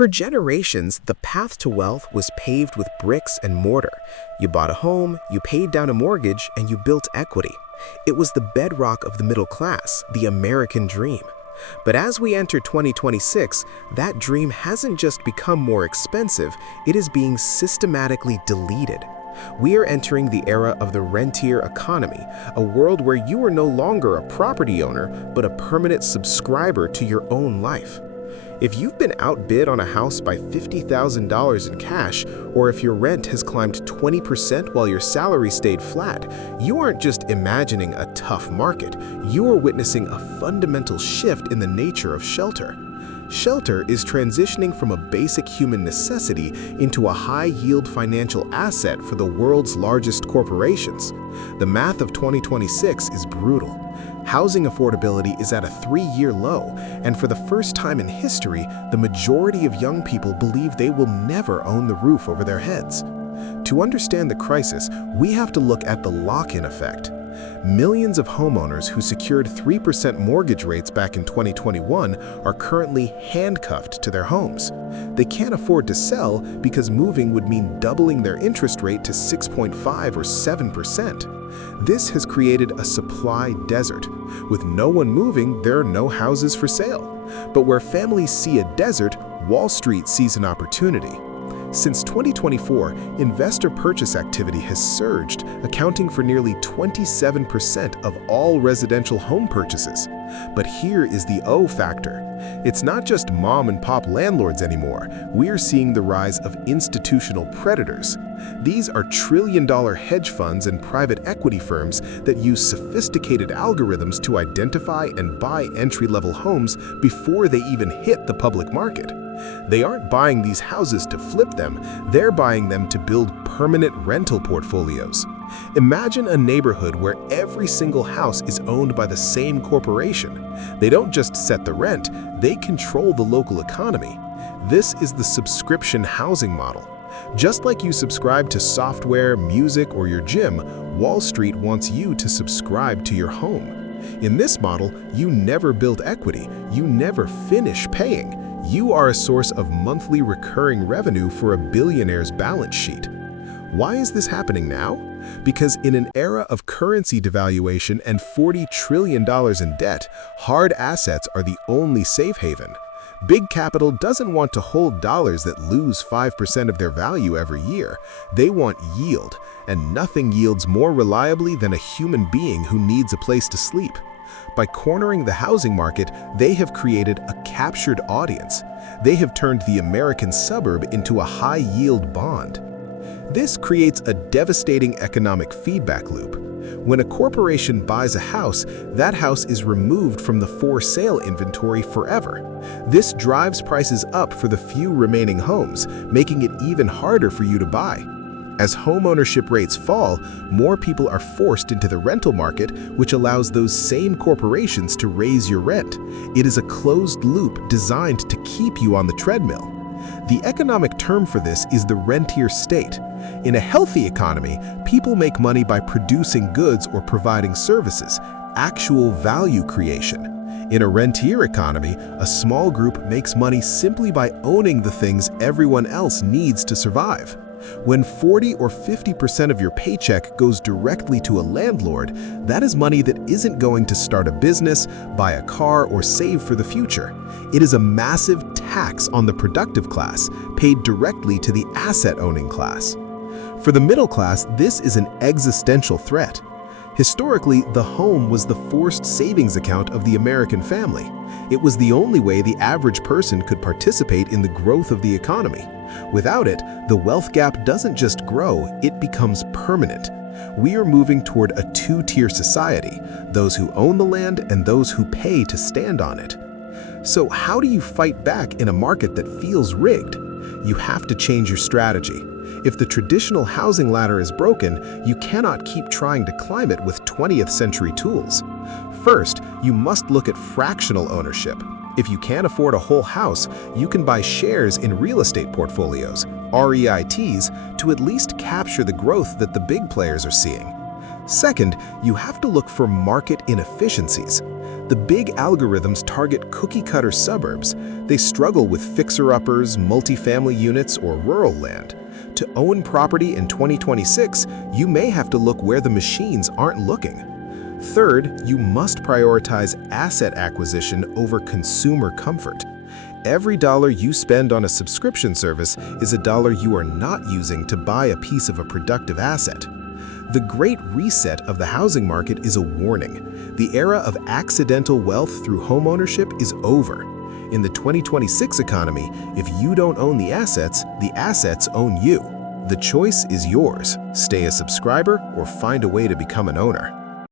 For generations, the path to wealth was paved with bricks and mortar. You bought a home, you paid down a mortgage, and you built equity. It was the bedrock of the middle class, the American dream. But as we enter 2026, that dream hasn't just become more expensive, it is being systematically deleted. We are entering the era of the rentier economy, a world where you are no longer a property owner, but a permanent subscriber to your own life. If you've been outbid on a house by $50,000 in cash, or if your rent has climbed 20% while your salary stayed flat, you aren't just imagining a tough market, you are witnessing a fundamental shift in the nature of shelter. Shelter is transitioning from a basic human necessity into a high-yield financial asset for the world's largest corporations. The math of 2026 is brutal. Housing affordability is at a 3-year low, and for the first time in history, the majority of young people believe they will never own the roof over their heads. To understand the crisis, we have to look at the lock-in effect. Millions of homeowners who secured 3% mortgage rates back in 2021 are currently handcuffed to their homes. They can't afford to sell because moving would mean doubling their interest rate to 6.5 or 7%. This has created a supply desert. With no one moving, there are no houses for sale. But where families see a desert, Wall Street sees an opportunity. Since 2024, investor purchase activity has surged, accounting for nearly 27% of all residential home purchases. But here is the O factor. It's not just mom-and-pop landlords anymore. We're seeing the rise of institutional predators. These are trillion-dollar hedge funds and private equity firms that use sophisticated algorithms to identify and buy entry-level homes before they even hit the public market. They aren't buying these houses to flip them, they're buying them to build permanent rental portfolios. Imagine a neighborhood where every single house is owned by the same corporation. They don't just set the rent, they control the local economy. This is the subscription housing model. Just like you subscribe to software, music, or your gym, Wall Street wants you to subscribe to your home. In this model, you never build equity, you never finish paying. You are a source of monthly recurring revenue for a billionaire's balance sheet. Why is this happening now? Because in an era of currency devaluation and $40 trillion in debt, hard assets are the only safe haven. Big capital doesn't want to hold dollars that lose 5% of their value every year. They want yield, and nothing yields more reliably than a human being who needs a place to sleep. By cornering the housing market, they have created a captured audience. They have turned the American suburb into a high-yield bond. This creates a devastating economic feedback loop. When a corporation buys a house, that house is removed from the for-sale inventory forever. This drives prices up for the few remaining homes, making it even harder for you to buy. As homeownership rates fall, more people are forced into the rental market, which allows those same corporations to raise your rent. It is a closed loop designed to keep you on the treadmill. The economic term for this is the rentier state. In a healthy economy, people make money by producing goods or providing services, actual value creation. In a rentier economy, a small group makes money simply by owning the things everyone else needs to survive. When 40 or 50% of your paycheck goes directly to a landlord, that is money that isn't going to start a business, buy a car, or save for the future. It is a massive tax on the productive class, paid directly to the asset-owning class. For the middle class, this is an existential threat. Historically, the home was the forced savings account of the American family. It was the only way the average person could participate in the growth of the economy. Without it, the wealth gap doesn't just grow, it becomes permanent. We are moving toward a two-tier society, those who own the land and those who pay to stand on it. So how do you fight back in a market that feels rigged? You have to change your strategy. If the traditional housing ladder is broken, you cannot keep trying to climb it with 20th century tools. First, you must look at fractional ownership. If you can't afford a whole house, you can buy shares in real estate portfolios, REITs, to at least capture the growth that the big players are seeing. Second, you have to look for market inefficiencies. The big algorithms target cookie-cutter suburbs. They struggle with fixer-uppers, multifamily units, or rural land. To own property in 2026, you may have to look where the machines aren't looking. Third, you must prioritize asset acquisition over consumer comfort. Every dollar you spend on a subscription service is a dollar you are not using to buy a piece of a productive asset. The Great Reset of the housing market is a warning. The era of accidental wealth through homeownership is over. In the 2026 economy, if you don't own the assets own you. The choice is yours. Stay a subscriber or find a way to become an owner.